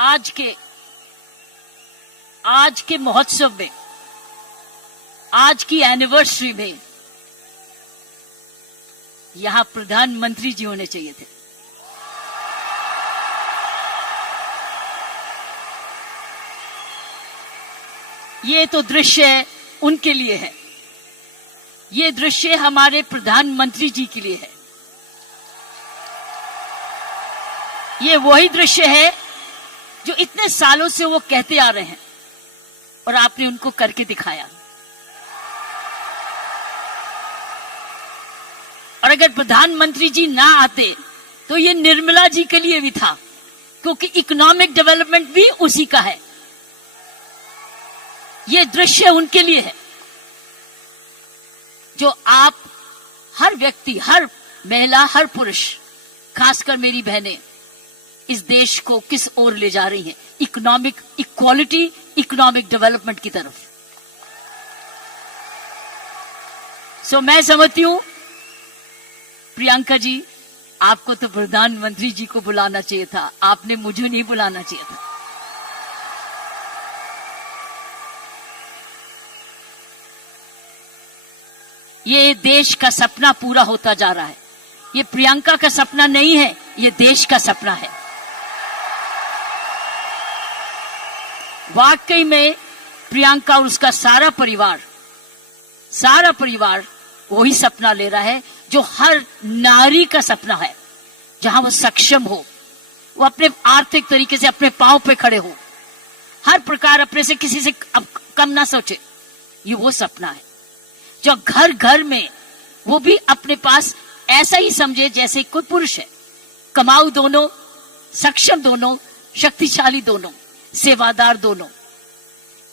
आज के महोत्सव में, आज की एनिवर्सरी में यहां प्रधानमंत्री जी होने चाहिए थे। ये तो दृश्य उनके लिए है, ये दृश्य हमारे प्रधानमंत्री जी के लिए है। ये वही दृश्य है जो इतने सालों से वो कहते आ रहे हैं और आपने उनको करके दिखाया। और अगर प्रधानमंत्री जी ना आते तो ये निर्मला जी के लिए भी था, क्योंकि इकोनॉमिक डेवलपमेंट भी उसी का है। ये दृश्य उनके लिए है जो आप, हर व्यक्ति, हर महिला, हर पुरुष, खासकर मेरी बहनें, इस देश को किस ओर ले जा रही हैं, इकोनॉमिक इक्वालिटी, इकोनॉमिक डेवलपमेंट की तरफ। मैं समझती हूं प्रियंका जी, आपको तो प्रधानमंत्री जी को बुलाना चाहिए था, आपने मुझे नहीं बुलाना चाहिए था। ये देश का सपना पूरा होता जा रहा है। ये प्रियंका का सपना नहीं है, ये देश का सपना है। वाकई में प्रियंका और उसका सारा परिवार वही सपना ले रहा है जो हर नारी का सपना है, जहां वो सक्षम हो, वो अपने आर्थिक तरीके से अपने पांव पे खड़े हो, हर प्रकार अपने से किसी से कम ना सोचे। ये वो सपना है जो घर घर में वो भी अपने पास ऐसा ही समझे जैसे कोई पुरुष है। कमाऊ दोनों, सक्षम दोनों, शक्तिशाली दोनों, सेवादार दोनों।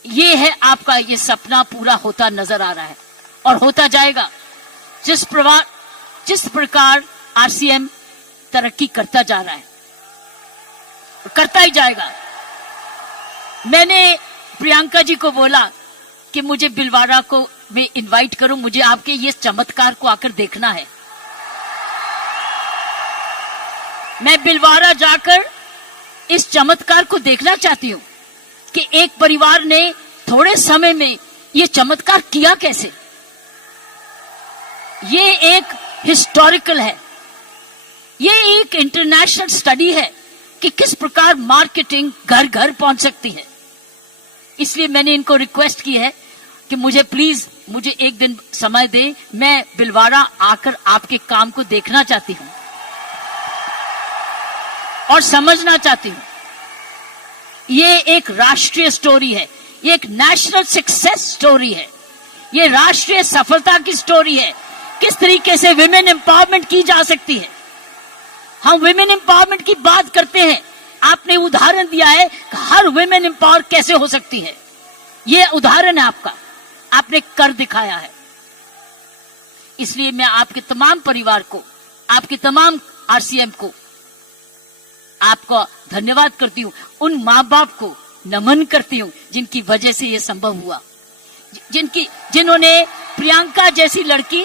ये है आपका, ये सपना पूरा होता नजर आ रहा है और होता जाएगा। जिस प्रकार आरसीएम तरक्की करता जा रहा है, करता ही जाएगा। मैंने प्रियंका जी को बोला कि मुझे बिलवाड़ा को मैं इनवाइट करूं, मुझे आपके ये चमत्कार को आकर देखना है। मैं बिलवाड़ा जाकर इस चमत्कार को देखना चाहती हूं कि एक परिवार ने थोड़े समय में ये चमत्कार किया कैसे। ये एक हिस्टोरिकल है, ये एक इंटरनेशनल स्टडी है कि किस प्रकार मार्केटिंग घर घर पहुंच सकती है। इसलिए मैंने इनको रिक्वेस्ट की है कि मुझे प्लीज, मुझे एक दिन समय दे, मैं बिलवाड़ा आकर आपके काम को देखना चाहती हूं और समझना चाहती हूं। ये एक राष्ट्रीय स्टोरी है, ये एक नेशनल सक्सेस स्टोरी है, ये राष्ट्रीय सफलता की स्टोरी है। किस तरीके से विमेन एम्पावरमेंट की जा सकती है। हम विमेन एम्पावरमेंट की बात करते हैं, आपने उदाहरण दिया है कि हर विमेन एम्पावर कैसे हो सकती है। ये उदाहरण है आपका, आपने कर दिखाया है। इसलिए मैं आपके तमाम परिवार को, आपके तमाम आरसीएम को, आपको धन्यवाद करती हूं। उन माँ बाप को नमन करती हूं जिनकी वजह से यह संभव हुआ, जिन्होंने प्रियंका जैसी लड़की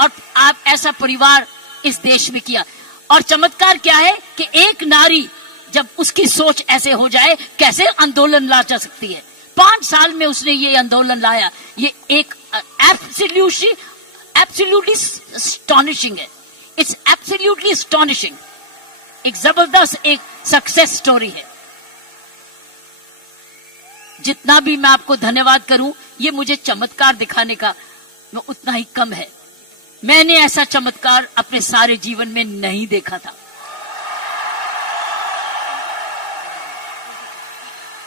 और आप ऐसा परिवार इस देश में किया। और चमत्कार क्या है कि एक नारी जब उसकी सोच ऐसे हो जाए, कैसे आंदोलन ला जा सकती है। 5 साल में उसने ये आंदोलन लाया। ये एक एब्सोल्युटली अस्टॉनिशिंग है। It's absolutely astonishing. एक जबरदस्त एक सक्सेस स्टोरी है। जितना भी मैं आपको धन्यवाद करूं, ये मुझे चमत्कार दिखाने का उतना ही कम है। मैंने ऐसा चमत्कार अपने सारे जीवन में नहीं देखा था।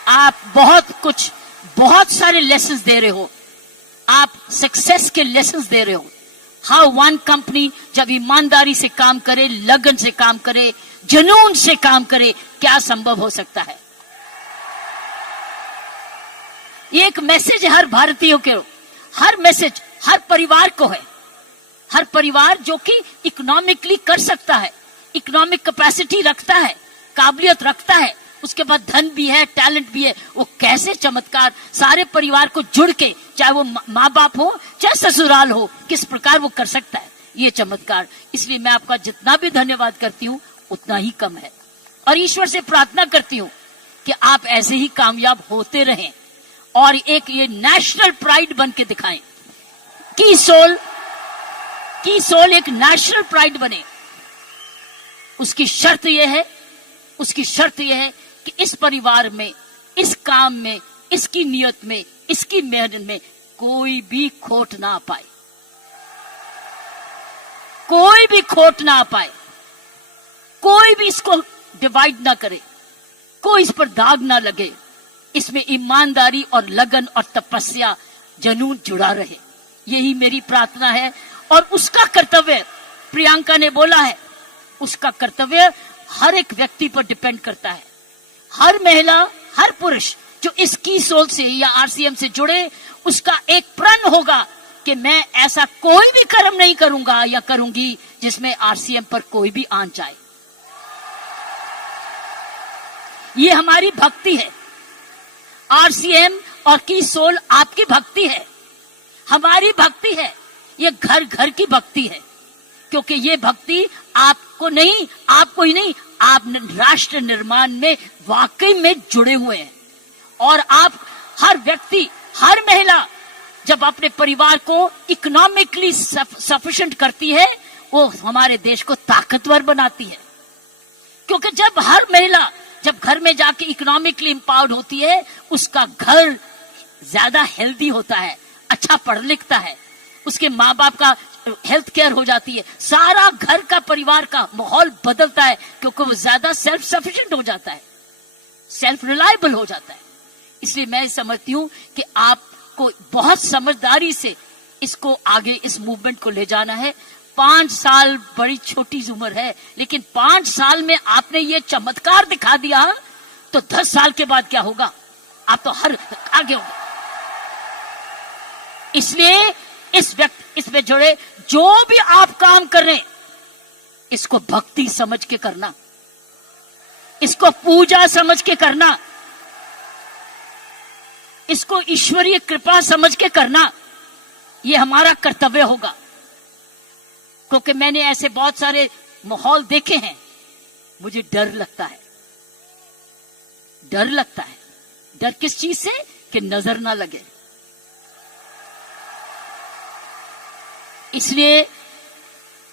आप बहुत सारे लेसन्स दे रहे हो, आप सक्सेस के लेसन्स दे रहे हो। हाउ वन कंपनी जब ईमानदारी से काम करे, लगन से काम करे, जुनून से काम करे, क्या संभव हो सकता है। ये एक मैसेज है हर भारतीयों के, हर मैसेज हर परिवार को है। हर परिवार जो कि इकोनॉमिकली कर सकता है, इकोनॉमिक कैपेसिटी रखता है, काबिलियत रखता है, उसके बाद धन भी है, टैलेंट भी है, वो कैसे चमत्कार सारे परिवार को जुड़ के, चाहे वो माँ बाप हो चाहे ससुराल हो, किस प्रकार वो कर सकता है ये चमत्कार। इसलिए मैं आपका जितना भी धन्यवाद करती हूँ उतना ही कम है। और ईश्वर से प्रार्थना करती हूँ कि आप ऐसे ही कामयाब होते रहें और एक ये नेशनल प्राइड बन के दिखाएं। की सोल एक नेशनल प्राइड बने। उसकी शर्त यह है कि इस परिवार में, इस काम में, इसकी नियत में, इसकी मेहनत में कोई भी खोट ना पाए, कोई भी खोट ना पाए, कोई भी इसको डिवाइड ना करे, कोई इस पर दाग ना लगे। इसमें ईमानदारी और लगन और तपस्या, जुनून जुड़ा रहे, यही मेरी प्रार्थना है। और उसका कर्तव्य, प्रियंका ने बोला है, उसका कर्तव्य हर एक व्यक्ति पर डिपेंड करता है। हर महिला, हर पुरुष जो इस की सोल से या आरसीएम से जुड़े, उसका एक प्रण होगा कि मैं ऐसा कोई भी कर्म नहीं करूंगा या करूंगी जिसमें आरसीएम पर कोई भी आंच जाए। ये हमारी भक्ति है। आरसीएम और की सोल आपकी भक्ति है, हमारी भक्ति है। ये घर घर की भक्ति है, क्योंकि ये भक्ति आपको ही नहीं, आप राष्ट्र निर्माण में वाकई में जुड़े हुए हैं। और आप हर व्यक्ति, हर महिला जब अपने परिवार को इकोनॉमिकली सफिशिएंट करती है, वो हमारे देश को ताकतवर बनाती है। क्योंकि जब हर महिला जब घर में जाके इकोनॉमिकली एम्पावर्ड होती है, उसका घर ज्यादा हेल्दी होता है, अच्छा पढ़ लिखता है, उसके माँ बाप का हेल्थ केयर हो जाती है, सारा घर का परिवार का माहौल बदलता है, क्योंकि वो ज्यादा सेल्फ सफिशिएंट हो जाता है, सेल्फ रिलायबल हो जाता है। इसलिए मैं समझती हूँ कि आपको बहुत समझदारी से इसको आगे, इस मूवमेंट को ले जाना है। 5 साल बड़ी छोटी उम्र है, लेकिन 5 साल में आपने ये चमत्कार दिखा दिया, तो 10 साल के बाद क्या होगा? आप तो हर आगे होंगे। इसलिए इसमें जुड़े जो भी आप काम कर रहे हैं, इसको भक्ति समझ के करना, इसको पूजा समझ के करना, इसको ईश्वरीय कृपा समझ के करना, ये हमारा कर्तव्य होगा। क्योंकि मैंने ऐसे बहुत सारे माहौल देखे हैं, मुझे डर लगता है। डर किस चीज से? कि नजर ना लगे। इसलिए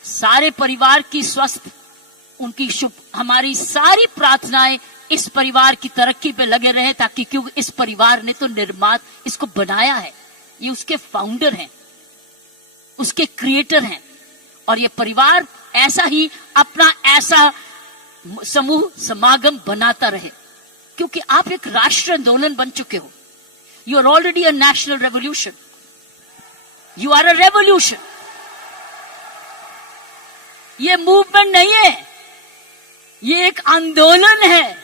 सारे परिवार की स्वस्थ, उनकी शुभ, हमारी सारी प्रार्थनाएं इस परिवार की तरक्की पे लगे रहे, ताकि क्योंकि इस परिवार ने तो इसको बनाया है, ये उसके फाउंडर हैं, उसके क्रिएटर हैं। और ये परिवार ऐसा ही अपना ऐसा समूह समागम बनाता रहे, क्योंकि आप एक राष्ट्र आंदोलन बन चुके हो। You are already a national revolution, you are a revolution. ये मूवमेंट नहीं है, ये एक आंदोलन है।